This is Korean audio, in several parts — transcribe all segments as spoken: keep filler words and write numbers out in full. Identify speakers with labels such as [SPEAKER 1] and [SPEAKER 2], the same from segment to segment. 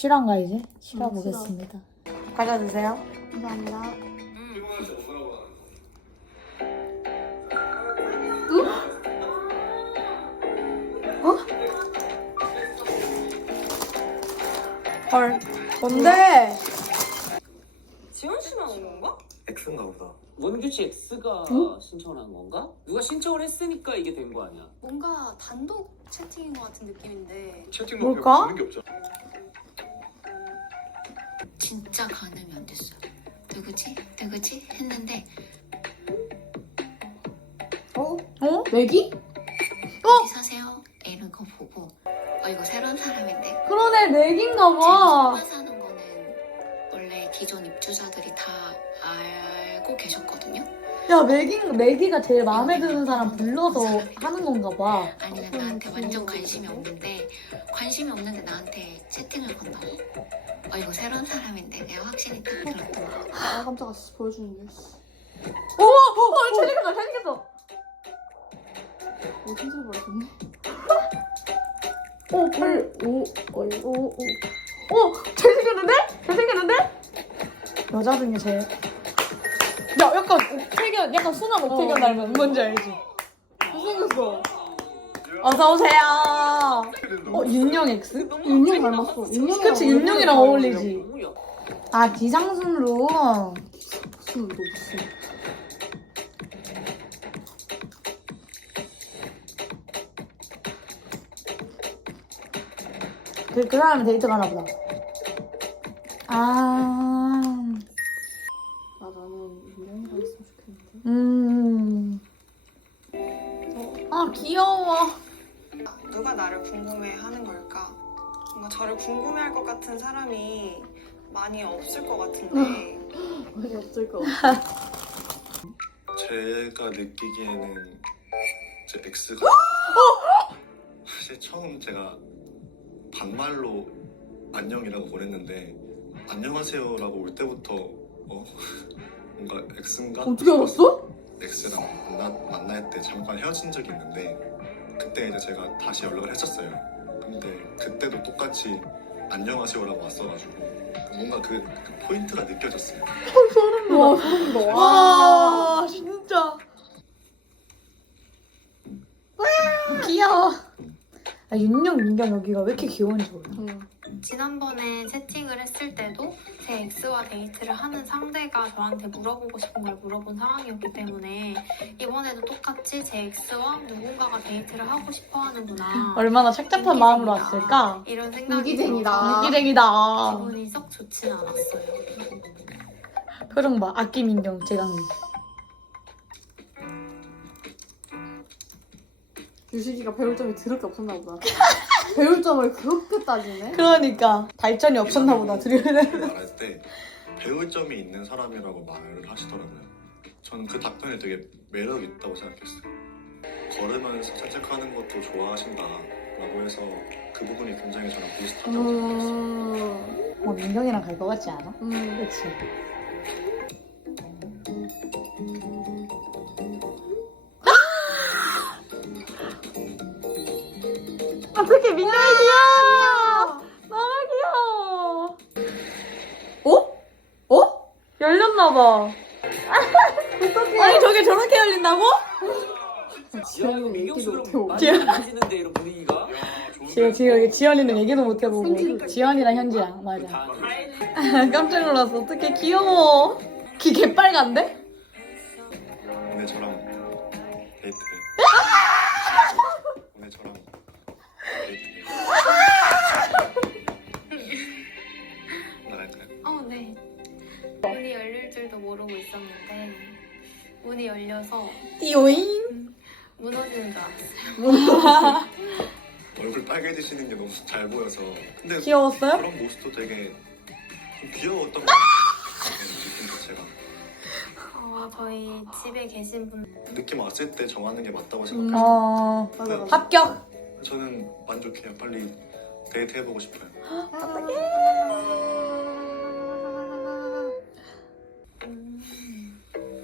[SPEAKER 1] 실화인가 이제? 실화 보겠습니다. 과자 드세요.
[SPEAKER 2] 감사합니다.
[SPEAKER 1] 어? 헐. 뭔데?
[SPEAKER 3] 지원 씨만 온 건가?
[SPEAKER 4] X인가 보다.
[SPEAKER 5] 원규씨 X가
[SPEAKER 1] 응?
[SPEAKER 5] 신청을 한 건가? 누가 신청을 했으니까 이게 된 거 아니야?
[SPEAKER 6] 뭔가 단독 채팅인 것 같은 느낌인데
[SPEAKER 4] 채팅도
[SPEAKER 1] 뭘까?
[SPEAKER 4] 보는 게 없잖아.
[SPEAKER 6] 진짜 가늠이 안 됐어요. 누구지? 누구지? 했는데
[SPEAKER 2] 어?
[SPEAKER 1] 어?
[SPEAKER 2] 내기?
[SPEAKER 6] 어디 사세요? 이런 거 보고 어 이거 새로운 사람인데
[SPEAKER 1] 그러네, 내기인가
[SPEAKER 6] 제가
[SPEAKER 1] 봐.
[SPEAKER 6] 서울 사는 거는 원래 기존 입주자들이 다 알고 계셨거든요.
[SPEAKER 1] 야, 내기, 내기가 제일 마음에 드는 사람 불러서 하는 건가 봐.
[SPEAKER 6] 아니면 나한테 완전 관심이 없는데 관심이 없는데 나한테 채팅을 건다고? 어 이거 새로운 사람인데 내가 확실히 딱 들었던 거.
[SPEAKER 2] 아 깜짝아 보여주는데.
[SPEAKER 1] 오! 오! 잘생겼다, 잘생겼어.
[SPEAKER 2] 오 진짜 보여줬네.
[SPEAKER 1] 오, 별, 오, 오, 오, 오. 오! 잘생겼는데? 잘생겼는데? 여자 중에 제일. 야, 약간 옥태견, 약간 순한 옥태견
[SPEAKER 2] 어.
[SPEAKER 1] 닮은 뭔지 알지? 잘생겼어. 어서오세요. 어, 윤영 X?
[SPEAKER 2] 윤영 닮았어. 윤영
[SPEAKER 1] 그치, 윤영이랑 어울리지.
[SPEAKER 5] 너무 약-
[SPEAKER 1] 아, 기상순으로.
[SPEAKER 2] 무슨 너 무슨?
[SPEAKER 1] 그, 그 사람은 데이트 가나 보다. 아,
[SPEAKER 2] 아 나는 윤영이랑 있으면 좋겠는데.
[SPEAKER 1] 음. 아, 귀여워.
[SPEAKER 3] 누가 나를 궁금해하는 걸까? 뭔가 저를 궁금해할 것 같은 사람이 많이 없을 것 같은데
[SPEAKER 2] 많이 없을 거 같아.
[SPEAKER 4] 제가 느끼기에는 제 X가 사실 처음 제가 반말로 안녕이라고 보냈는데 안녕하세요라고 올 때부터 어 뭔가 X인가?
[SPEAKER 1] 어떻게 알았어?
[SPEAKER 4] X랑 만나, 만날 때 잠깐 헤어진 적이 있는데 그때 이제 제가 다시 연락을 했었어요. 근데 그때도 똑같이 안녕하세요라고 왔어가지고 뭔가 그, 그 포인트가 느껴졌어요.
[SPEAKER 1] 와,
[SPEAKER 2] 소름 돋아.
[SPEAKER 1] 와, 진짜. 귀여워. 아, 윤영, 윤경 여기가 왜 이렇게 귀여운지 몰라.
[SPEAKER 2] 응.
[SPEAKER 6] 지난번에 채팅을 했을 때도 제 X와 데이트를 하는 상대가 저한테 물어보고 싶은 걸 물어본 상황이었기 때문에 이번에도 똑같이 제 X와 누군가가 데이트를 하고 싶어 하는구나.
[SPEAKER 1] 얼마나 착잡한 마음으로 왔을까?
[SPEAKER 6] 이런 생각이
[SPEAKER 2] 인기쟁이다.
[SPEAKER 6] 들어서
[SPEAKER 1] 인기쟁이다.
[SPEAKER 6] 기분이 썩 좋진 않았어요.
[SPEAKER 1] 표정 봐. 아낌 인경, 재강님.
[SPEAKER 2] 유식이가 배울 점이 드럽게 없었나 보다. 배울 점을 그렇게 따지네.
[SPEAKER 1] 그러니까 발전이 없었나 보다. 들으면.
[SPEAKER 4] 말할 때 배울 점이 있는 사람이라고 말을 하시더라고요. 저는 그 답변이 되게 매력 있다고 생각했어요. 걸으면서 산책하는 것도 좋아하신다라고 해서 그 부분이 굉장히 저랑 비슷하다고 생각했어요.
[SPEAKER 2] 음.
[SPEAKER 1] 어, 민경이랑 갈 것 같지 않아?
[SPEAKER 2] 음.
[SPEAKER 1] 그치. 어떻게 민경이 귀여워! 너무 귀여워! 어? 어? 열렸나봐. 아니 저게 저렇게 열린다고?
[SPEAKER 5] 야,
[SPEAKER 2] 지현이는
[SPEAKER 5] 민경 씨
[SPEAKER 2] 얘기도
[SPEAKER 5] 그럼
[SPEAKER 2] 못해오고.
[SPEAKER 5] 많이
[SPEAKER 1] 지연-
[SPEAKER 5] 만지는데 이런 분위기가?
[SPEAKER 1] 지금 지금 여기 지연이는 얘기도 못 해보고
[SPEAKER 2] 현지.
[SPEAKER 1] 지연이랑 현지랑 맞아.
[SPEAKER 5] 다
[SPEAKER 1] 깜짝 놀랐어. 어떻게 귀여워. 귀 개빨간데?
[SPEAKER 4] 오늘 저랑 데이트해요. 오늘 저랑 데이트해요. 나갈까요?
[SPEAKER 6] 어, 네. 문이 열릴 줄도 모르고 있었는데 문이 열려서
[SPEAKER 1] 띠오잉.
[SPEAKER 6] 무너지는 줄 알았어요.
[SPEAKER 4] 얼굴 빨개지시는 게 너무 잘 보여서 근데
[SPEAKER 1] 귀여웠어요?
[SPEAKER 4] 그런 모습도 되게 좀 귀여웠던 것 같아요. 느낌 자체가
[SPEAKER 6] 어, 저희 집에 계신 분
[SPEAKER 4] 느낌 왔을 때 정하는 게 맞다고
[SPEAKER 2] 음.
[SPEAKER 4] 생각해요.
[SPEAKER 1] 어
[SPEAKER 2] 맞아 맞아.
[SPEAKER 1] 합격.
[SPEAKER 4] 저는 만족해요. 빨리 데이트 해보고 싶어요.
[SPEAKER 6] 음.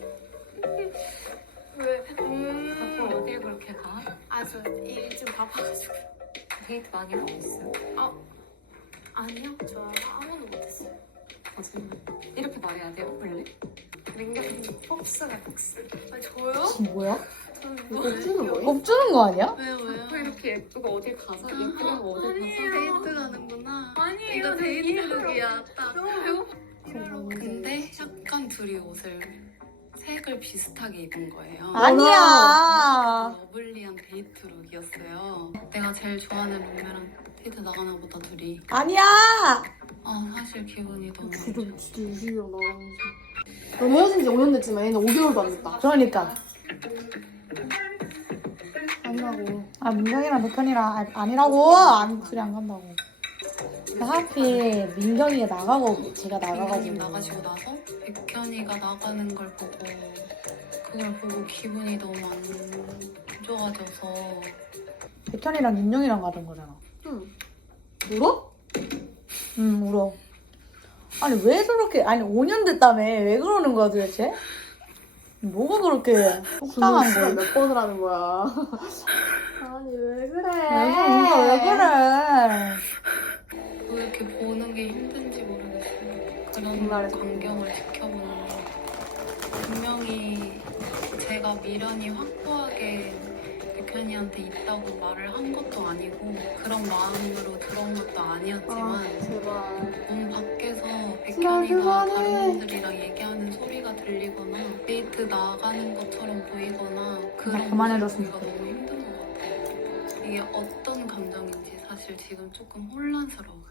[SPEAKER 6] 왜? 음. 어딜 그렇게 가? 아, 저 일 좀 바빠가지고. 데이트 많이 하고 있어요. 어? 아니요, 저 아무도 못했어요.
[SPEAKER 7] 거짓말. 이렇게 말해야 돼요, 원래?
[SPEAKER 6] 민경이 폭스가 폭스. 아, 저요?
[SPEAKER 1] 지금 뭐야?
[SPEAKER 6] 저는
[SPEAKER 2] 이거 찌는 거예요?
[SPEAKER 1] 겁주는 거 아니야?
[SPEAKER 6] 왜요, 왜요?
[SPEAKER 7] 왜 이렇게 예쁘고 어딜 가서 예쁘게 하고 어딜
[SPEAKER 6] 아니에요.
[SPEAKER 7] 가서
[SPEAKER 6] 데이트 가는구나.
[SPEAKER 7] 아니에요.
[SPEAKER 6] 이거 데이트룩이야. 딱.
[SPEAKER 7] 너무 배고파.
[SPEAKER 6] 근데 약간 둘이 옷을 색을 비슷하게 입은 거예요.
[SPEAKER 1] 아니야.
[SPEAKER 6] 러블리한 데이트룩이었어요. 내가 제일 좋아하는 룸메랑 데이트 나가나 보다 둘이.
[SPEAKER 1] 아니야.
[SPEAKER 6] 아 사실 기분이 너무 안
[SPEAKER 2] 진짜
[SPEAKER 6] 좋아.
[SPEAKER 2] 진짜 유시야 나. 너는 헤어진 지 오 년 됐지만 얘는 오 개월도 안 됐다.
[SPEAKER 1] 그러니까.
[SPEAKER 2] 아니라고.
[SPEAKER 1] 아 민경이랑 백현이랑 아, 아니라고. 안 둘이 안 간다고. 하필 민경이가 나가고 제가
[SPEAKER 6] 민경님
[SPEAKER 1] 나가가지고.
[SPEAKER 6] 나가시고 나서 백현이가 나가는 걸 보고 그걸 보고 기분이 너무 안 좋아져서
[SPEAKER 1] 백현이랑 윤영이랑 가던 거잖아.
[SPEAKER 2] 응. 울어?
[SPEAKER 1] 응 울어. 아니 왜 저렇게 아니 오 년 됐다며 왜 그러는 거야 도대체? 뭐가 그렇게 속상한 거야?
[SPEAKER 2] 몇 번을 하는 거야. 아니 왜 그래?
[SPEAKER 1] 왜, 왜 그래?
[SPEAKER 6] 왜 이렇게 보는 게 힘든지 모르겠어요. 그런
[SPEAKER 2] 정말
[SPEAKER 6] 광경을 지켜보는 게 분명히 제가 미련이 확고하게 백현이한테 있다고 말을 한 것도 아니고 그런 마음으로 들어온 것도 아니었지만
[SPEAKER 2] 아 제발.
[SPEAKER 6] 문 밖에서
[SPEAKER 2] 제발
[SPEAKER 6] 백현이가
[SPEAKER 2] 그만해.
[SPEAKER 6] 다른 분들이랑 얘기하는 소리가 들리거나 데이트 나가는 것처럼 보이거나 그런
[SPEAKER 1] 그만해줬으면
[SPEAKER 6] 모습이 너무 힘든 것 같아요. 이게 어떤 감정인지 사실 지금 조금 혼란스러워요.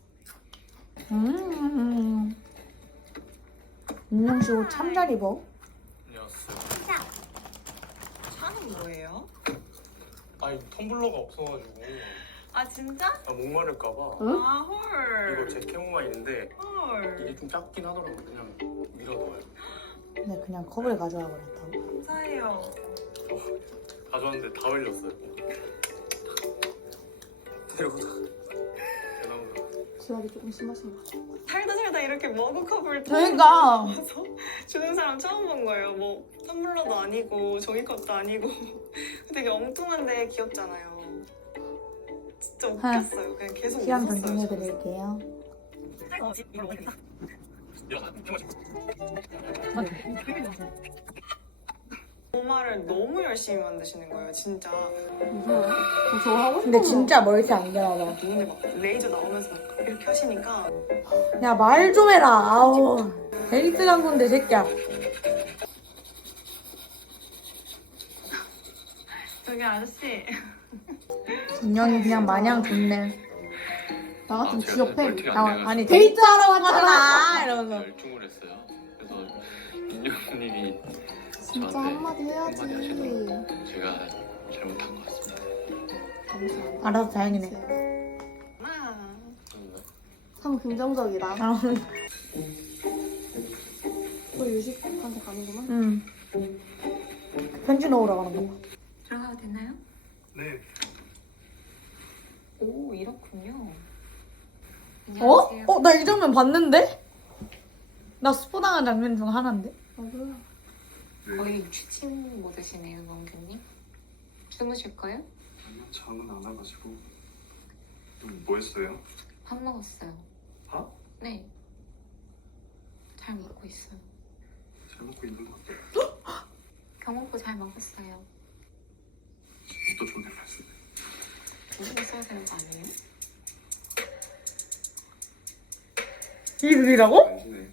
[SPEAKER 1] 음. 윤영 씨 옷 참 잘 입어.
[SPEAKER 4] 안녕하세요.
[SPEAKER 3] 차는 뭐예요?
[SPEAKER 4] 아니 텀블러가 없어가지고
[SPEAKER 3] 아 진짜?
[SPEAKER 4] 아, 목마를까봐
[SPEAKER 2] 응?
[SPEAKER 3] 아 헐.
[SPEAKER 4] 이거 제 캐모마일인데
[SPEAKER 3] 헐.
[SPEAKER 4] 이게 좀 작긴 하더라고요. 그냥 밀어 넣어요.
[SPEAKER 1] 근데 그냥 컵을 가져와 버렸다고.
[SPEAKER 3] 감사해요.
[SPEAKER 4] 가져왔는데 다 흘렸어요. 데려오다. 대나무다.
[SPEAKER 2] 지압이 조금 심하신 것 같아.
[SPEAKER 3] 살다 살다 이렇게 머그컵을
[SPEAKER 1] 그러니까.
[SPEAKER 3] 와서 주는 사람 처음 본 거예요. 뭐 텀블러도 아니고 종이컵도 아니고 되게 엉뚱한데 귀엽잖아요. 진짜 웃겼어요. 그냥 계속
[SPEAKER 1] 시간
[SPEAKER 3] 웃었어요.
[SPEAKER 1] 변경해
[SPEAKER 3] 저는.
[SPEAKER 1] 드릴게요.
[SPEAKER 4] 야,
[SPEAKER 3] 도마를 너무 열심히 만드시는 거예요, 진짜.
[SPEAKER 2] 무서워요? 저 하고
[SPEAKER 1] 근데
[SPEAKER 2] 싶어.
[SPEAKER 1] 진짜 멀티 안 되나 봐.
[SPEAKER 3] 눈에 막 레이저 나오면서 막 이렇게 하시니까
[SPEAKER 1] 야 말 좀 해라. 아우. 데이트 간 건데 새끼야.
[SPEAKER 3] 저기 아저씨
[SPEAKER 1] 윤영이 그냥 마냥 좋네.
[SPEAKER 2] 나 같은 지역팬.
[SPEAKER 1] 아, 아니 데이트하러 가잖아 이러면서.
[SPEAKER 8] 열중을 했어요. 그래서 민영님이
[SPEAKER 2] 진짜
[SPEAKER 8] 저한테
[SPEAKER 2] 한마디 해야지.
[SPEAKER 8] 한마디 하시더라고요. 제가 잘못한 것 같습니다.
[SPEAKER 2] 잠시만.
[SPEAKER 1] 알아서 다행이네.
[SPEAKER 3] 아,
[SPEAKER 2] 참 긍정적이다.
[SPEAKER 1] 아,
[SPEAKER 2] 우리 유식한테 가는구만.
[SPEAKER 1] 응. 편지 넣으러 가는 거.
[SPEAKER 7] 들어가도 되나요?
[SPEAKER 4] 네.
[SPEAKER 7] 오, 이렇군요.
[SPEAKER 1] 어?
[SPEAKER 7] 안녕하세요.
[SPEAKER 1] 어? 나 이 장면 봤는데? 나 스포당한 장면 중 하나인데?
[SPEAKER 2] 아 몰라.
[SPEAKER 7] 거의 취침 모드시네요, 원규님. 주무실 거예요?
[SPEAKER 4] 잠은 안 와가지고. 뭐 했어요?
[SPEAKER 7] 밥 먹었어요.
[SPEAKER 4] 밥?
[SPEAKER 7] 네. 잘 먹고 있어요.
[SPEAKER 4] 잘 먹고 있는 것 같아요.
[SPEAKER 7] 경호부 잘 먹었어요.
[SPEAKER 4] 또 좋은 데 말씀.
[SPEAKER 7] 무슨 써야 되는 거 아니에요?
[SPEAKER 1] 이 둘이라고?
[SPEAKER 8] 잘 지내.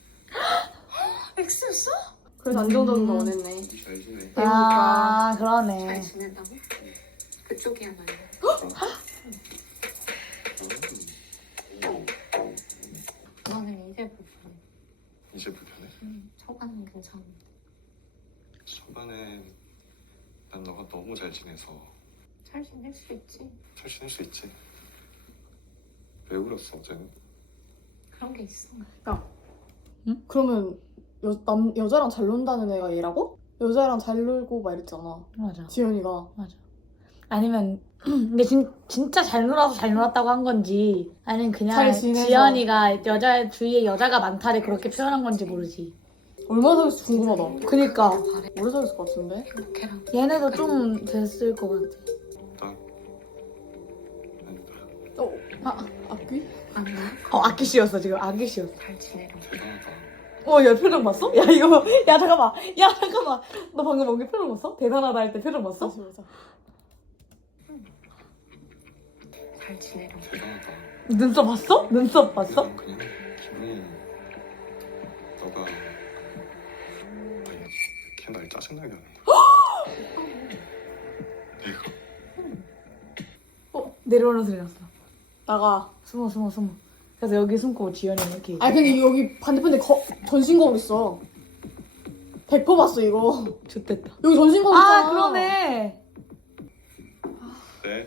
[SPEAKER 3] 엑스였어?
[SPEAKER 2] 그래서 안정적인 거 원했네.
[SPEAKER 8] 잘 지내.
[SPEAKER 1] 아
[SPEAKER 7] 잘
[SPEAKER 1] 그러네.
[SPEAKER 7] 지낸다고? 그쪽이야말로. 저는 이제 부분.
[SPEAKER 8] 이제 불편해?
[SPEAKER 7] 음, 초반은 괜찮아.
[SPEAKER 8] 초반에 난 너가 너무 잘 지내서
[SPEAKER 7] 잘 지낼 수 있지.
[SPEAKER 8] 잘 지낼 수 있지. 왜 그랬어 어제는?
[SPEAKER 7] 그런 게 있어.
[SPEAKER 2] 그러면 여, 남, 여자랑 잘 논다는 애가 얘라고? 여자랑 잘 놀고 막 이랬잖아.
[SPEAKER 1] 맞아.
[SPEAKER 2] 지연이가.
[SPEAKER 1] 맞아. 아니면 근데 진, 진짜 잘 놀아서 잘 놀았다고 한 건지 아니면 그냥
[SPEAKER 2] 잘 지내서.
[SPEAKER 1] 지연이가 여자 주위에 여자가 많다를 그렇게 표현한 건지 모르지.
[SPEAKER 2] 얼마나 사귀었을지 궁금하다.
[SPEAKER 1] 그니까
[SPEAKER 2] 오래 사귀었을 것 같은데?
[SPEAKER 7] 이렇게랑.
[SPEAKER 1] 얘네도 좀 됐을 것 같아.
[SPEAKER 8] 난 아니다.
[SPEAKER 2] 어? 아, 앞귀?
[SPEAKER 7] 안 나?
[SPEAKER 1] 어 아기 씨였어 지금 아기 씨였어.
[SPEAKER 7] 잘 지내라고.
[SPEAKER 8] 대단하다.
[SPEAKER 1] 어, 야, 표정 봤어? 야, 이거, 야, 잠깐만. 야, 잠깐만. 너 방금 뭔게 표정 봤어? 대단하다 할 때 표정 봤어?
[SPEAKER 2] 다시 보자.
[SPEAKER 7] 잘 지내라고.
[SPEAKER 8] 대단하다.
[SPEAKER 1] 눈썹 봤어? 눈썹 봤어?
[SPEAKER 8] 그냥 그냥 기분이 너가 아니 걔날 짜증나게 하네. 내가
[SPEAKER 1] 어, 내려오는 소리 났어.
[SPEAKER 2] 나가.
[SPEAKER 1] 숨어, 숨어, 숨어. 그래서 여기 숨고 지연이 이렇게.
[SPEAKER 2] 아니 근데 여기 반대편에 거, 전신 거울 있어. 백 퍼센트 봤어 이거.
[SPEAKER 1] 좋됐다.
[SPEAKER 2] 여기 전신 거울 있잖아.
[SPEAKER 1] 아, 그러네.
[SPEAKER 8] 네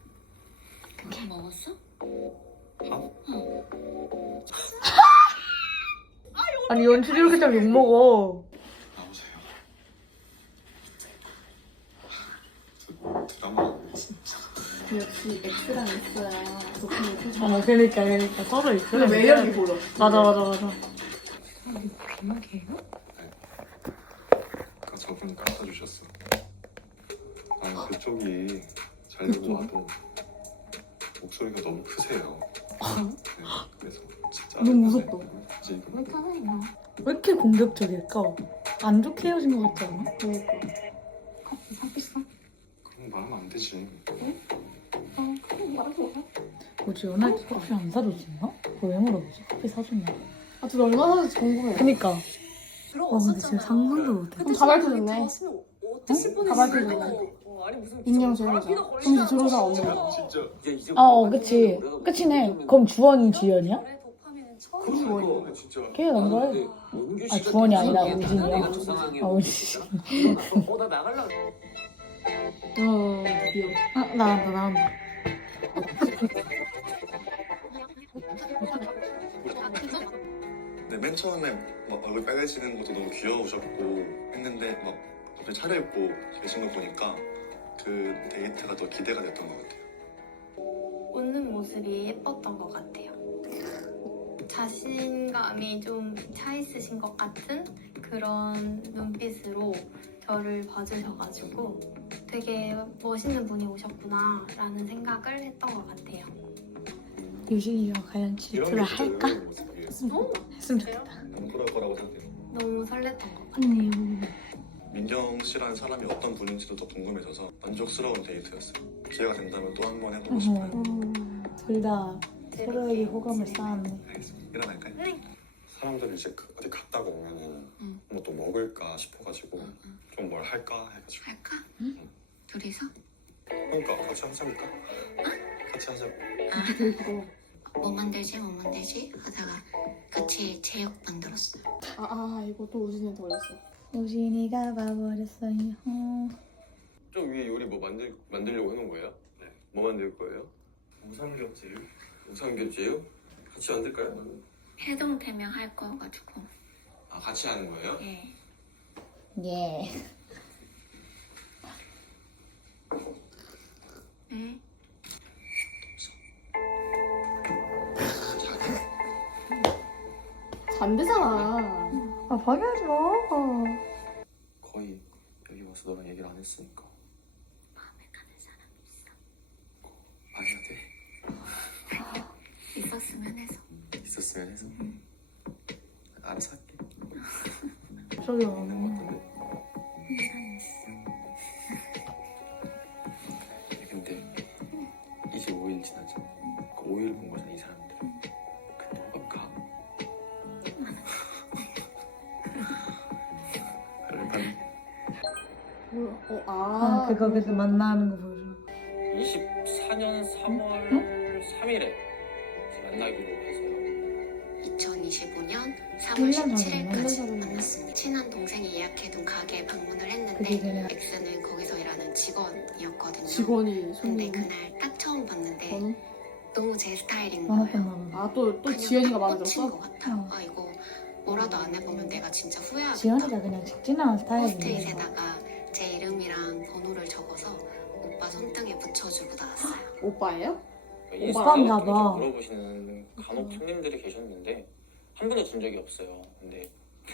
[SPEAKER 7] 먹었어?
[SPEAKER 8] 밥?
[SPEAKER 1] 아니, 연출이 이렇게 잘 욕먹어.
[SPEAKER 8] 나오세요. 저 드라마
[SPEAKER 2] 역시 X랑 X야. 도핑이 표정.
[SPEAKER 1] 어, 그러니까, 그러니까. 서로 있어.
[SPEAKER 2] 근데 매력이 보여.
[SPEAKER 1] 맞아, 맞아, 맞아.
[SPEAKER 7] 비먹이에요?
[SPEAKER 8] 아까 저분이 갖다 주셨어. 아니 그쪽이 잘 들고 와도 목소리가 너무 크세요. 네, 그래서 진짜
[SPEAKER 1] 너무 무섭다.
[SPEAKER 8] 이제 이거
[SPEAKER 7] 왜 타나요?
[SPEAKER 1] 왜 이렇게 공격적일까? 안 좋게 헤어진 것 같지 않아?
[SPEAKER 2] 그러니까.
[SPEAKER 7] 커피 사겠어?
[SPEAKER 8] 그런 거 말하면 안 되지.
[SPEAKER 7] 어, 그래 말하고 와.
[SPEAKER 1] 뭐지, 연할 때 커피 안 사줬었나? 그거 왜 물어보지? 커피 사줬나?
[SPEAKER 2] 아, 둘이 얼마나 사는지 궁금해.
[SPEAKER 1] 그니까. 와, 근데 진짜
[SPEAKER 3] 들어왔었잖아요.
[SPEAKER 1] 상상도 못해.
[SPEAKER 2] 그럼 다 밝혀줬네.
[SPEAKER 3] 응?
[SPEAKER 2] 다 밝혀줬네. 인형 제로자. 그럼 이제 제로자 없는 거야.
[SPEAKER 8] 진짜
[SPEAKER 5] 이제 이제
[SPEAKER 1] 아, 어, 그치. 끝이네. 그럼 주원이 지연이야?
[SPEAKER 8] 그러니까 진짜
[SPEAKER 1] 걔가 난 거야? 아, 주원이 아니라 우진이야. 아, 우진.
[SPEAKER 5] 어나 나갈라.
[SPEAKER 2] 어, 드디어.
[SPEAKER 1] 아, 나간다, 나간다.
[SPEAKER 4] 근데 맨 처음에 막 얼굴 빨개지는 것도 너무 귀여우셨고 했는데 막 갑자기 차려입고 계신 거 보니까 그 데이트가 더 기대가 됐던 것 같아요.
[SPEAKER 6] 웃는 모습이 예뻤던 것 같아요. 자신감이 좀 차 있으신 것 같은 그런 눈빛으로 저를 봐주셔가지고 되게 멋있는 분이 오셨구나 라는 생각을 했던 것 같아요.
[SPEAKER 1] 유진이가 과연 질투를 할까?
[SPEAKER 8] 모습이에요.
[SPEAKER 1] 했으면 좋겠다.
[SPEAKER 4] 너무 그럴 거라고 생각해요.
[SPEAKER 6] 너무 설렜던 것 같아요.
[SPEAKER 1] 음.
[SPEAKER 4] 민경 씨라는 사람이 어떤 분인지도 더 궁금해져서 만족스러운 데이트였어요. 기회가 된다면 또 한 번 해보고 싶어요.
[SPEAKER 1] 둘 다 서로에게 호감을 쌓았네.
[SPEAKER 4] 알겠습니다. 일어날까요?
[SPEAKER 8] 사람들이 이제 그- 어디 갔다가 오면은
[SPEAKER 7] 응.
[SPEAKER 8] 뭐 또 먹을까 싶어가지고
[SPEAKER 7] 응, 응.
[SPEAKER 8] 좀 뭘 할까 해가지고
[SPEAKER 7] 할까?
[SPEAKER 8] 응.
[SPEAKER 7] 둘이서?
[SPEAKER 8] 그러니까 같이 하자니까 같이 하자고.
[SPEAKER 7] 아, 뭐 만들지 뭐 만들지 하다가 같이 제육 만들었어요.
[SPEAKER 2] 아, 아, 이거 또 우진이한테 걸렸어.
[SPEAKER 1] 우진이가 봐버렸어요. 어.
[SPEAKER 8] 저 위에 요리 뭐 만들 만들려고 해놓은 거예요? 네. 뭐 만들 거예요? 우삼겹질. 우삼겹질요? 같이 만들까요?
[SPEAKER 7] 해동대명 할 거가지고.
[SPEAKER 8] 아 같이 하는 거예요?
[SPEAKER 7] 예.
[SPEAKER 1] 예.
[SPEAKER 7] 네.
[SPEAKER 2] 잔대잖아.
[SPEAKER 1] 아, 방해하지 마.
[SPEAKER 8] 거의 여기 와서 너랑 얘기를 안 했으니까
[SPEAKER 7] 마음에 가는 사람 있어.
[SPEAKER 8] 말해야 돼.
[SPEAKER 7] 있었으면 해서.
[SPEAKER 8] 있었으면 해서 알아서 할게.
[SPEAKER 1] 저기
[SPEAKER 8] 있는 것 같은데.
[SPEAKER 7] 이상 있어.
[SPEAKER 8] 근데 이제 오 일 지나죠. 그 오 일 본 거잖아 이 사람들. 근데 호감 가. 일단
[SPEAKER 2] 어, 아.
[SPEAKER 1] 아, 그거 그래서 만나는 거 보여줘.
[SPEAKER 5] 이십사 년 삼월 삼일에 만나기로 해서
[SPEAKER 7] 이천이십오 년
[SPEAKER 1] 일
[SPEAKER 7] 삼월
[SPEAKER 1] 년
[SPEAKER 7] 십칠일까지
[SPEAKER 2] 전이네.
[SPEAKER 7] 만났습니다. 친한 동생이 예약해둔 가게에 방문을
[SPEAKER 1] 그게
[SPEAKER 7] 했는데
[SPEAKER 1] 그냥
[SPEAKER 7] X는 거기서 일하는 직원이었거든요.
[SPEAKER 2] 직원이
[SPEAKER 7] 근데
[SPEAKER 2] 손님.
[SPEAKER 7] 그날 딱 처음 봤는데
[SPEAKER 2] 저는?
[SPEAKER 7] 너무 제 스타일인
[SPEAKER 1] 많았던
[SPEAKER 7] 거예요.
[SPEAKER 1] 나 봐.
[SPEAKER 2] 아, 또, 또
[SPEAKER 7] 그냥
[SPEAKER 2] 지연이가
[SPEAKER 7] 딱
[SPEAKER 2] 마음에
[SPEAKER 7] 꽂힌
[SPEAKER 2] 들었어?
[SPEAKER 7] 것 같아요.
[SPEAKER 1] 어.
[SPEAKER 7] 아 이거 뭐라도 안 해보면 내가 진짜 후회하겠다.
[SPEAKER 1] 지연이가 그냥 직진하는 스타일이네.
[SPEAKER 7] 포스트잇에다가 제 이름이랑 번호를 적어서 오빠 손등에 붙여주고 나왔어요.
[SPEAKER 2] 오빠예요?
[SPEAKER 1] 오빠인가
[SPEAKER 5] 좀
[SPEAKER 1] 봐.
[SPEAKER 5] 물어보시는 간혹 손님들이 계셨는데 한 번도 준 적이 없어요. 근데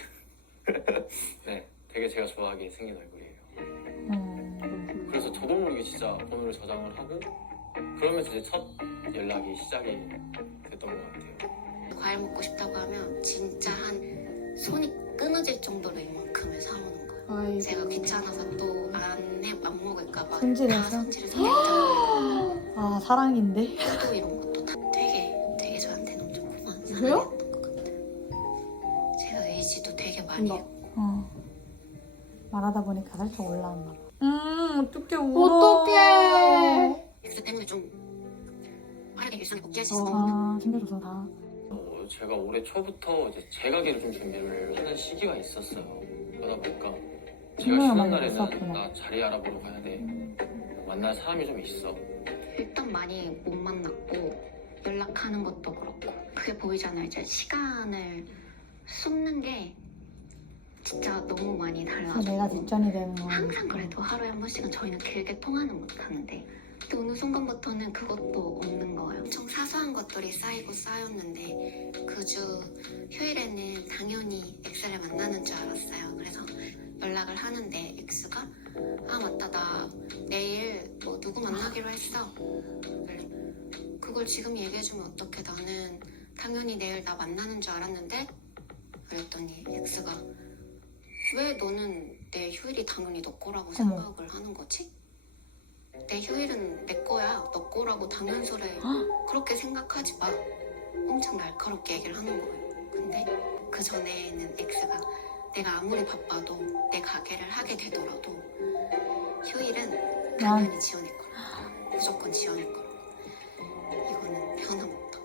[SPEAKER 5] 네, 되게 제가 좋아하게 생긴 얼굴이에요.
[SPEAKER 1] 음.
[SPEAKER 5] 그래서 저도 모르게 진짜 번호를 저장을 하고 그러면서 이제 첫 연락이 시작이 됐던 것 같아요.
[SPEAKER 7] 과일 먹고 싶다고 하면 진짜 한 손이 끊어질 정도로 이만큼을 사오는 거예요.
[SPEAKER 2] 아이고.
[SPEAKER 7] 제가 귀찮아서 또 안 해, 안 먹을까봐
[SPEAKER 1] 손질해서?
[SPEAKER 7] 다 손질해서 냉장고에
[SPEAKER 1] 아 사랑인데?
[SPEAKER 7] 파도 이런 것도 다 되게 되게 저한테는 엄청 고마운
[SPEAKER 2] 그래요?
[SPEAKER 7] 사람이었던 것 같아요. 제가 의지도 되게 많이
[SPEAKER 2] 나-
[SPEAKER 7] 했고
[SPEAKER 1] 어. 말하다 보니까 살짝 올라왔나 봐. 음 어떡해 울어.
[SPEAKER 2] 어떡해.
[SPEAKER 7] 엑스 때문에 좀 빠르게 일상에 복귀할 수 있었던 것
[SPEAKER 1] 아 챙겨줘서 다.
[SPEAKER 5] 어, 제가 올해 초부터 이제 제 가게를 좀 준비를 하는 시기가 있었어요. 그러다 보니까 제가
[SPEAKER 1] 얼마나
[SPEAKER 5] 쉬는
[SPEAKER 1] 많이
[SPEAKER 5] 날에는
[SPEAKER 1] 있었구나.
[SPEAKER 5] 나 자리 알아보러 가야 돼. 만날 사람이 좀 있어.
[SPEAKER 7] 일단 많이 못 만났고 연락하는 것도 그렇고 그게 보이잖아요. 이제 시간을 쏟는 게 진짜 너무 많이 달라서
[SPEAKER 1] 그래서 내가 뒷전이 되는 거.
[SPEAKER 7] 항상 그래도 하루에 한 번씩은 저희는 길게 통화는 못 하는데 근데 어느 순간부터는 그것도 없는 거예요. 엄청 사소한 것들이 쌓이고 쌓였는데 그 주 휴일에는 당연히 엑스를 만나는 줄 알았어요. 그래서 연락을 하는데 엑스가 아 맞다 나 내일 뭐 누구 만나기로 했어. 그래. 그걸 지금 얘기해주면 어떡해. 나는 당연히 내일 나 만나는 줄 알았는데 그랬더니 엑스가 왜 너는 내 휴일이 당연히 너 거라고 생각을 하는 거지? 내 휴일은 내 거야. 너 거라고 당연스레 그렇게 생각하지 마. 엄청 날카롭게 얘기를 하는 거예요. 근데 그 전에는 엑스가 내가 아무리 바빠도 내 가게를 하게 되더라도 휴일은 당연히 지원할 거라고. 무조건 지원할 거라고. 이거는 변함없다고.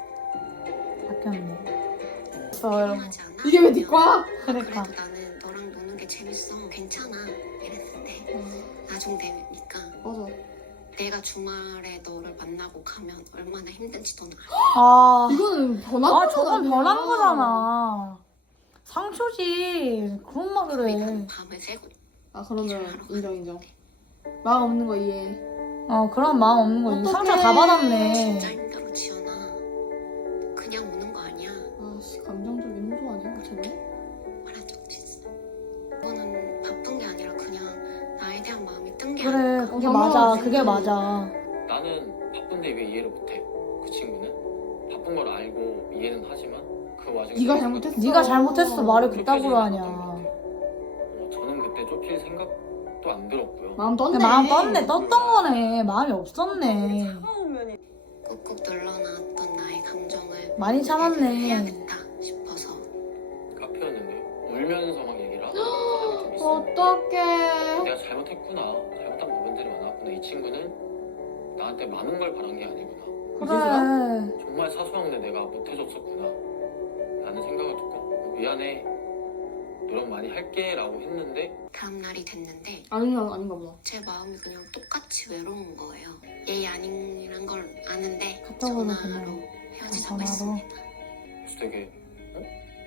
[SPEAKER 1] 바뀌었네.
[SPEAKER 7] 편하지 않아?
[SPEAKER 2] 이게 왜 네 거야?
[SPEAKER 1] 그러니까.
[SPEAKER 7] 그래도 나는 너랑 노는 게 재밌어. 괜찮아. 이랬는데 나중 되니까
[SPEAKER 2] 맞아.
[SPEAKER 7] 내가 주말에 너를 만나고 가면 얼마나 힘든지 너는 알아.
[SPEAKER 1] 아.
[SPEAKER 2] 이거는 변한
[SPEAKER 1] 아
[SPEAKER 2] 거잖아.
[SPEAKER 1] 저건 변한 거잖아. 상처지. 그런 말을
[SPEAKER 7] 거의
[SPEAKER 1] 해.
[SPEAKER 7] 난 밤을 새고
[SPEAKER 2] 아 그러면 인정 인정. 마음 없는 거 이해.
[SPEAKER 1] 어 그런 마음 없는 거지.
[SPEAKER 2] 어떡해.
[SPEAKER 1] 상처 다 받았네.
[SPEAKER 7] 진짜 힘들어 지연아. 그냥 오는 거 아니야.
[SPEAKER 2] 아씨 감정적인 호소 아니야 쟤는?
[SPEAKER 7] 말한 적 있어. 이거는 바쁜 게 아니라 그냥 나에 대한 마음이 뜬 게
[SPEAKER 1] 그래
[SPEAKER 7] 아닐까.
[SPEAKER 1] 그게
[SPEAKER 2] 어,
[SPEAKER 1] 맞아.
[SPEAKER 2] 당연하지.
[SPEAKER 1] 그게 맞아.
[SPEAKER 5] 나는 바쁜데 왜 이해를 못해? 그 친구는 바쁜 걸 알고 이해는 하지만 그 와중에
[SPEAKER 2] 네가
[SPEAKER 5] 생각은
[SPEAKER 2] 잘못했어.
[SPEAKER 1] 네가 잘못했어. 말을
[SPEAKER 5] 그렇게
[SPEAKER 1] 그따구로
[SPEAKER 5] 생각했던
[SPEAKER 1] 하냐.
[SPEAKER 5] 것 같아요. 어, 저는 그때 쫓길 생각도 안 들었고요.
[SPEAKER 2] 마음 떴네.
[SPEAKER 1] 마음 떴네. 떴던 거네. 마음이 없었네.
[SPEAKER 3] 차가운 면이
[SPEAKER 7] 꾹꾹 눌러놨던 나의 감정을
[SPEAKER 1] 많이 참았네.
[SPEAKER 7] 해야겠다 싶어서
[SPEAKER 5] 카페였는데 울면서 막 얘기를 하는 사람이 좀 있어요.
[SPEAKER 2] 어떡해.
[SPEAKER 5] 내가 잘못했구나. 잘못한 부분들이 많았구나. 이 친구는 나한테 많은 걸 바란 게 아니구나.
[SPEAKER 1] 그래.
[SPEAKER 5] 정말 사소한 건데 내가 못해줬었구나 라는 생각을 듣고 어, 미안해. 노력 많이 할게 라고 했는데
[SPEAKER 7] 다음 날이 됐는데
[SPEAKER 2] 아닌가 아닌가 보다.
[SPEAKER 7] 제 마음이 그냥 똑같이 외로운 거예요. 예의 아닌이란 걸 아는데
[SPEAKER 1] 카톡으로
[SPEAKER 7] 전화로
[SPEAKER 1] 그냥.
[SPEAKER 7] 헤어지자고
[SPEAKER 1] 아, 전화로?
[SPEAKER 7] 했습니다.
[SPEAKER 5] 그래서 되게 어?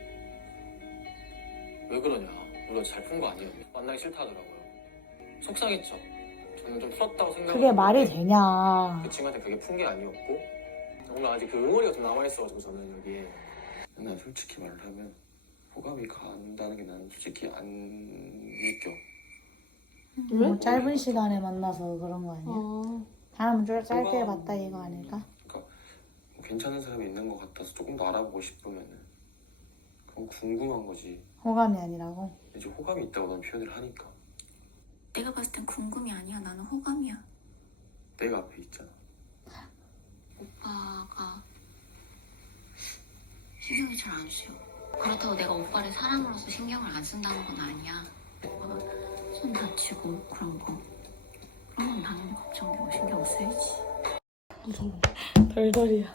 [SPEAKER 5] 왜 그러냐. 우리가 잘 푼 거 아니었나. 만나기 싫다더라고요. 속상했죠. 저는 좀 풀었다고 생각을
[SPEAKER 1] 그게 말이
[SPEAKER 5] 했는데
[SPEAKER 1] 되냐.
[SPEAKER 5] 그 친구한테 그게 푼 게 아니었고 오늘 아직 그 응어리가 좀 남아있어가지고 저는 여기에
[SPEAKER 8] 난 솔직히 말을 하면 호감이 간다는 게 나는 솔직히 안 느껴.
[SPEAKER 2] 왜?
[SPEAKER 1] 뭐 짧은 시간에 만나서 그런 거 아니야?
[SPEAKER 2] 아.
[SPEAKER 1] 사람은 좀 짧게 봤다 이거 아닐까?
[SPEAKER 8] 그러니까 뭐 괜찮은 사람이 있는 것 같아서 조금 더 알아보고 싶으면은 그건 궁금한 거지.
[SPEAKER 1] 호감이 아니라고?
[SPEAKER 8] 이제 호감이 있다고 난 표현을 하니까
[SPEAKER 7] 내가 봤을 땐 궁금이 아니야. 나는 호감이야.
[SPEAKER 8] 내가 앞에 있잖아.
[SPEAKER 7] 오빠가 신경이 잘 안 쓰여. 그렇다고 내가 오빠를 사람으로서 신경을 안 쓴다는 건 아니야. 오빠가 손 다치고 그런 거 그런 건 당연히 걱정되고 신경 쓰이지.
[SPEAKER 2] 무서워.
[SPEAKER 1] 덜덜이야.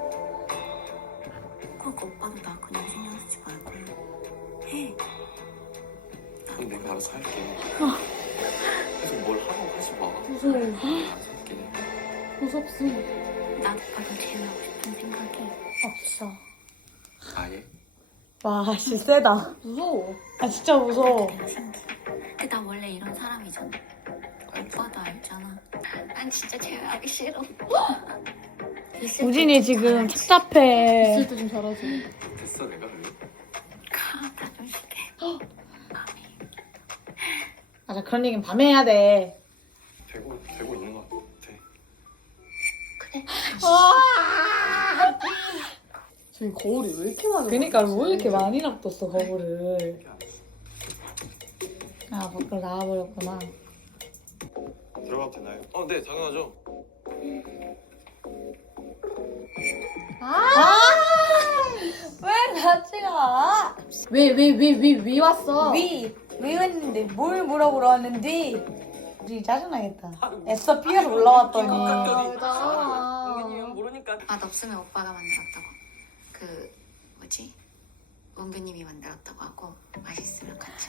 [SPEAKER 7] 그러니까 오빠도 나 그냥 신경 쓰지 말고 해.
[SPEAKER 8] 그럼 내가 알아서 할게. 계속 뭘 하라고 하지 마.
[SPEAKER 2] 무서워.
[SPEAKER 8] 알아서 할게.
[SPEAKER 2] 무섭지.
[SPEAKER 7] 나도 오빠를 제외하고 싶은 생각이
[SPEAKER 1] 없어.
[SPEAKER 8] 아예?
[SPEAKER 1] 와, 씨 세다.
[SPEAKER 2] 무서워.
[SPEAKER 1] 아 진짜 무서워.
[SPEAKER 7] 내가 신기해. 근데 나 원래 이런 사람이잖아. 오빠도 알잖아. 난 진짜 제외하기 싫어. 있을
[SPEAKER 1] 우진이
[SPEAKER 7] 때
[SPEAKER 1] 지금
[SPEAKER 7] 잘하지.
[SPEAKER 1] 착잡해.
[SPEAKER 2] 있을 때 좀 잘하지.
[SPEAKER 8] 됐어 내가 왜?
[SPEAKER 7] 가, 나좀 쉽게.
[SPEAKER 1] 맞아 그런 얘기는 밤에 해야 돼.
[SPEAKER 8] 되고 되고 있는 것 같아.
[SPEAKER 2] 지금 거울이 왜 이렇게 많아?
[SPEAKER 1] 그니까 뭐 이렇게 많이 놔뒀어 거울을. 아 밖으로 나와버렸구나.
[SPEAKER 8] 들어가도 되나요?
[SPEAKER 5] 어, 네, 당연하죠.
[SPEAKER 1] 왜 같이 가?
[SPEAKER 2] 왜왜 왜 왜 왜 왔어?
[SPEAKER 1] 위, 위 왔는데 뭘 물어보러 왔는데? 우리 짜증나겠다. 애써 피해서 올라왔더니.
[SPEAKER 2] 아,
[SPEAKER 3] 모르니까
[SPEAKER 7] 맛 없으면 오빠가 만들었다고. 그 뭐지? 원규님이 만들었다고 하고 맛있으면 같이.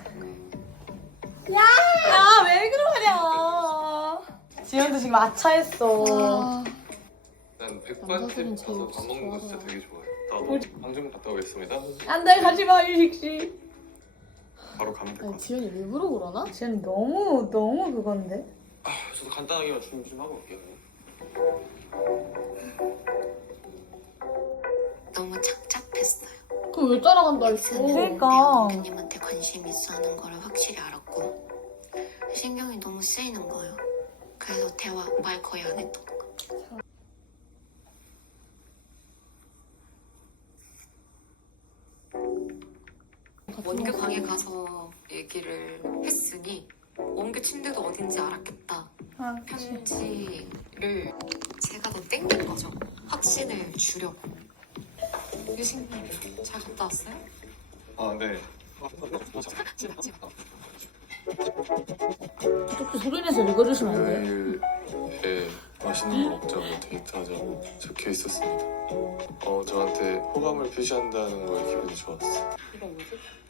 [SPEAKER 1] 야, 왜 그러냐? 지현도 지금 아차했어.
[SPEAKER 8] 난 백반집
[SPEAKER 2] 남자들은 제일
[SPEAKER 8] 가서 밥 먹는 거 진짜
[SPEAKER 2] 좋아하더라.
[SPEAKER 8] 되게 좋아해. 나도 방 좀 갔다 오겠습니다.
[SPEAKER 1] 안돼 가지 마 일식씨.
[SPEAKER 8] 바로 가면 될 것
[SPEAKER 2] 아니,
[SPEAKER 8] 같아.
[SPEAKER 2] 지현이 일부러 그러나?
[SPEAKER 1] 지현 너무 너무 그건데.
[SPEAKER 5] 아, 저도 간단하게만 준비 좀 하고 올게요.
[SPEAKER 7] 너무 착잡했어요.
[SPEAKER 2] 그럼 왜 따라간다 했어?
[SPEAKER 7] 엑스는
[SPEAKER 1] 그러니까.
[SPEAKER 7] 원규님한테 관심 있어 하는 걸 확실히 알았고 신경이 너무 쓰이는 거예요. 그래서 대화 말 거의 안 했던 거.
[SPEAKER 9] 원규 방에 가서 얘기를 했으니 원규 침대도 어딘지 알았겠다.
[SPEAKER 1] 아, 그치.
[SPEAKER 9] 편지를 제가 더 땡긴 거죠. 확신을 주려고. 유식님 잘 갔다 왔어요?
[SPEAKER 8] 아, 네.
[SPEAKER 1] 조금 소리내서 읽어주시면 안 돼요?
[SPEAKER 8] 내일에 맛있는 거 먹자고 데이트하자고 적혀 있었습니다. 어, 저한테 호감을 표시한다는 거에 기분이 좋았어.
[SPEAKER 9] 이거 뭐지?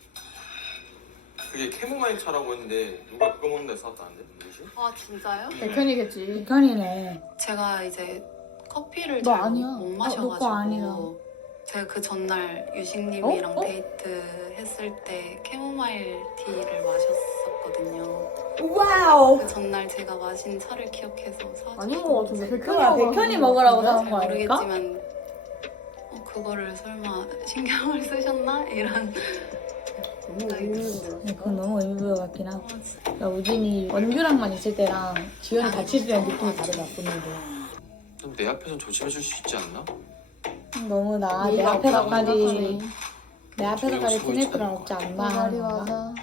[SPEAKER 5] 그게 캐모마일 차라고 했는데 누가 그거 먹는 데 사왔다는데? 뭐지?
[SPEAKER 9] 아 진짜요?
[SPEAKER 2] 백현이겠지.
[SPEAKER 1] 북한이네.
[SPEAKER 9] 제가 이제 커피를
[SPEAKER 2] 너
[SPEAKER 9] 잘
[SPEAKER 2] 아니야.
[SPEAKER 9] 못
[SPEAKER 1] 너
[SPEAKER 9] 마셔가지고
[SPEAKER 1] 거 아니야.
[SPEAKER 9] 제가 그 전날 유식님이랑
[SPEAKER 2] 어? 어?
[SPEAKER 9] 데이트 했을 때 캐모마일 티를 마셨었거든요.
[SPEAKER 1] 와우.
[SPEAKER 9] 그 전날 제가 마신 차를 기억해서 사주고
[SPEAKER 2] 아닌 거 같은데 백현이
[SPEAKER 1] 그거야 백현이 먹으라고 사온 거
[SPEAKER 9] 잘
[SPEAKER 1] 아닐까?
[SPEAKER 9] 모르겠지만 어, 그거를 설마 신경을 쓰셨나? 이런
[SPEAKER 2] 너무
[SPEAKER 9] 생각이
[SPEAKER 2] 의미는
[SPEAKER 9] 들었어요.
[SPEAKER 2] 거야.
[SPEAKER 1] 근데 그건 너무 의미부여 같긴 하고.
[SPEAKER 9] 어, 진짜.
[SPEAKER 1] 그러니까 우진이 원규랑만 있을 때랑 지현이 같이 있을 때랑 느낌이 다르다 분위기.
[SPEAKER 5] 좀 내 앞에선 조심해줄 수 있지 않나?
[SPEAKER 1] 너무 나 내
[SPEAKER 2] 예의가 없다고
[SPEAKER 1] 앞에서까지
[SPEAKER 2] 생각하네.
[SPEAKER 1] 내 앞에서까지
[SPEAKER 5] 신경
[SPEAKER 1] 티낼
[SPEAKER 5] 쓰고
[SPEAKER 1] 필요는
[SPEAKER 5] 있지
[SPEAKER 1] 없지
[SPEAKER 2] 어,
[SPEAKER 1] 않나
[SPEAKER 2] 말이
[SPEAKER 1] 하는 건가?
[SPEAKER 2] 맞아.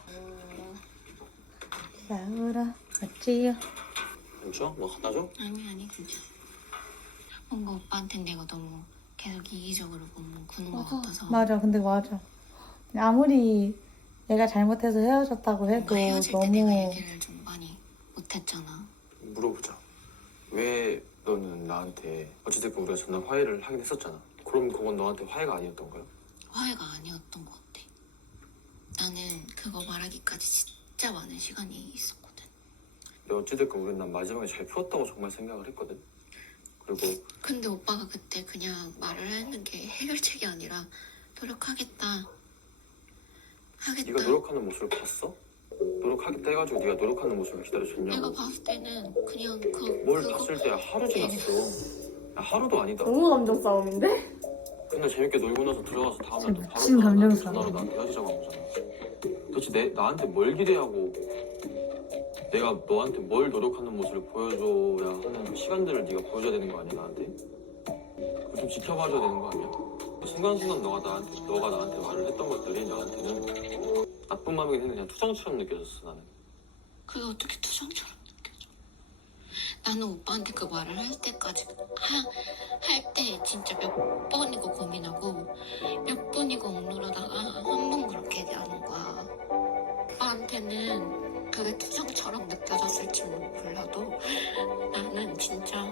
[SPEAKER 1] 싸우러 왔지요.
[SPEAKER 5] 그렇죠? 뭐 갖다 줘?
[SPEAKER 7] 아니 아니 괜찮아. 뭔가 오빠한테 내가 너무 계속 이기적으로 보면 구는 것
[SPEAKER 2] 맞아.
[SPEAKER 7] 같아서.
[SPEAKER 1] 맞아 근데 맞아. 아무리 내가 잘못해서 헤어졌다고 해도
[SPEAKER 7] 뭔가 헤어질 때 내가
[SPEAKER 1] 너무
[SPEAKER 7] 얘기를 좀 많이 못했잖아.
[SPEAKER 5] 물어보자. 왜 너는 나한테 어찌됐건 우리가 전날 화해를 하긴 했었잖아. 그럼 그건 너한테 화해가 아니었던 거야?
[SPEAKER 7] 화해가 아니었던 것 같아. 나는 그거 말하기까지 진짜 많은 시간이 있었거든.
[SPEAKER 5] 근데 어찌됐건 우리는 난 마지막에 잘 풀었다고 정말 생각을 했거든. 그리고
[SPEAKER 7] 근데 오빠가 그때 그냥 말을 하는 게 해결책이 아니라 노력하겠다. 하겠다.
[SPEAKER 5] 네가 노력하는 모습을 봤어? 노력하겠다 해가지고 네가 노력하는 모습을
[SPEAKER 7] 내가
[SPEAKER 5] 기다려줬냐고.
[SPEAKER 7] 봤을 때는 그냥 그
[SPEAKER 5] 뭘
[SPEAKER 7] 그거
[SPEAKER 5] 봤을 때 하루 지났어. 야, 하루도 아니다.
[SPEAKER 2] 너무 감정 싸움인데?
[SPEAKER 5] 근데 재밌게 놀고 나서 들어가서 다음날 또 바로
[SPEAKER 1] 미친 감정사.
[SPEAKER 5] 전화로 나한테 헤어지자고 한 거잖아. 도대체 내, 나한테 뭘 기대하고 내가 너한테 뭘 노력하는 모습을 보여줘야 하는 그 시간들을 네가 보여줘야 되는 거 아니야 나한테? 그걸 좀 지켜봐줘야 되는 거 아니야? 순간순간 너가 나한테 너가 나한테 말을 했던 것들이 나한테는 나쁜 마음이긴 했는데 그냥 투정처럼 느껴졌어 나는.
[SPEAKER 7] 그게 어떻게 투정처럼 느껴져? 나는 오빠한테 그 말을 할 때까지 할 때 진짜 몇 번이고 고민하고 몇 번이고 억누르다가 한 번 그렇게 얘기하는 거야. 오빠한테는 그게 투정처럼 느껴졌을지 몰라도 나는 진짜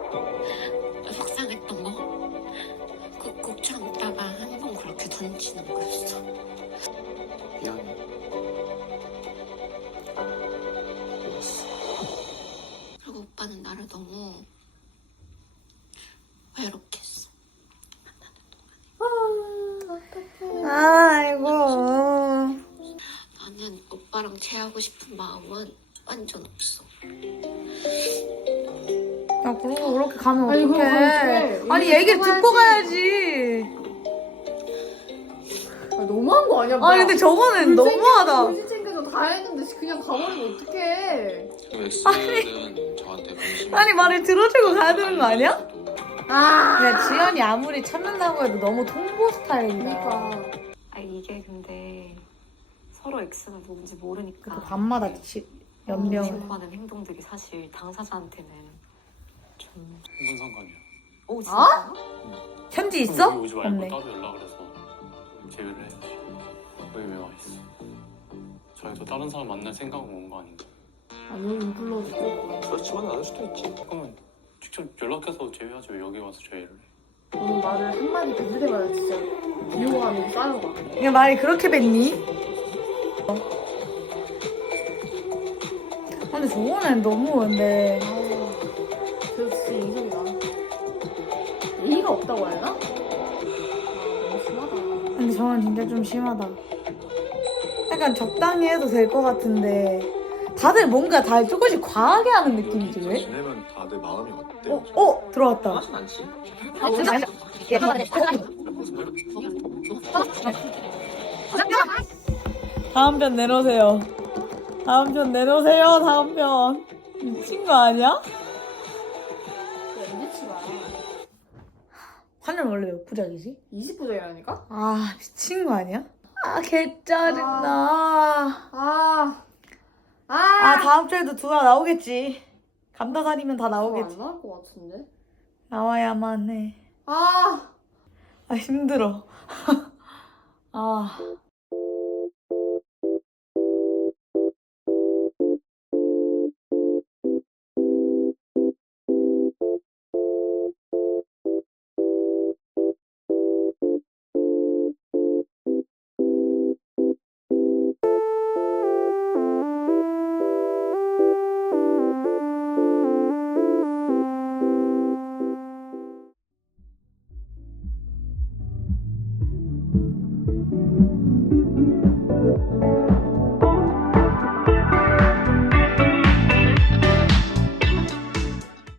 [SPEAKER 7] 속상했던 거 꾹꾹 참다가 한 번 그렇게 던지는 거였어.
[SPEAKER 5] 미안해.
[SPEAKER 7] 그리고 오빠는 나를 너무 외롭게 했어.
[SPEAKER 1] 아이고.
[SPEAKER 7] 나는 오빠랑 재하고 싶은 마음은 완전 없어.
[SPEAKER 1] 야 그런 거 그렇게 가면
[SPEAKER 2] 아니,
[SPEAKER 1] 어떡해.
[SPEAKER 2] 그럼 어떡해.
[SPEAKER 1] 아니
[SPEAKER 2] 얘기
[SPEAKER 1] 얘기를 듣고
[SPEAKER 2] 가야지.
[SPEAKER 1] 가야지.
[SPEAKER 2] 아, 너무한 거 아니야?
[SPEAKER 1] 아니 근데 저거는 너무하다.
[SPEAKER 2] 물질 챙겨줘 다 했는데 그냥 가버리면 어떡해.
[SPEAKER 5] 그럼 엑스는 저한테 나한테 관심이
[SPEAKER 1] 아니, 말을 들어주고 가야 되는 거 아니야?
[SPEAKER 2] 아.
[SPEAKER 1] 야, 지연이 아무리 참는다고 해도 너무 통보 스타일이다.
[SPEAKER 2] 그러니까.
[SPEAKER 10] 아 이게 근데 서로 X가 누군지 모르니까
[SPEAKER 1] 그 밤마다 지, 연병을.
[SPEAKER 10] 신고하는 행동들이 사실 당사자한테는 좀
[SPEAKER 11] 무슨 상관이야?
[SPEAKER 10] 오 진짜?
[SPEAKER 1] 편지 있어?
[SPEAKER 11] 여기 오지 말고
[SPEAKER 1] 없네.
[SPEAKER 11] 따로 연락을 해서 제외를 해야지. 여기 왜 와 있어? 자기도 다른 사람 만날 생각은 온 거 아닌가?
[SPEAKER 2] 아니 여기 불러주고.
[SPEAKER 5] 그렇지만 않을 수도 있지.
[SPEAKER 11] 그러면 직접 연락해서 제외하지 왜 여기 와서 제외를 해?
[SPEAKER 2] 오늘 말을 한마디 되새겨봐야 진짜 유혹감이 쌓여가.
[SPEAKER 1] 그냥 말이 그렇게 뱉니? 근데 저거는 너무 근데
[SPEAKER 2] 아우, 저 진짜 이성이다. 예의가 없다고 해야 되나? 아, 너무 심하다.
[SPEAKER 1] 근데 저건 진짜 좀 심하다. 약간 적당히 해도 될 것 같은데 다들 뭔가 다 조금씩 과하게 하는 느낌이지 왜?
[SPEAKER 4] 지내면 다들 마음이 어때요?
[SPEAKER 1] 어? 어? 들어왔다.
[SPEAKER 5] 하진 않지.
[SPEAKER 1] 다음 편 내놓으세요. 다음 편 내놓으세요. 다음 편. 미친 거 아니야?
[SPEAKER 2] 야, 이제 치마.
[SPEAKER 1] 하늘 원래 몇 부작이지?
[SPEAKER 2] 이십 부작이라니까?
[SPEAKER 1] 아 미친 거 아니야? 아 개짜증나.
[SPEAKER 2] 아. 아.
[SPEAKER 1] 아 다음 주에도 두화 나오겠지. 감다살이면 다 나오겠지.
[SPEAKER 2] 안 나올 것 같은데?
[SPEAKER 1] 나와야만 해.
[SPEAKER 2] 아.
[SPEAKER 1] 아 힘들어. 아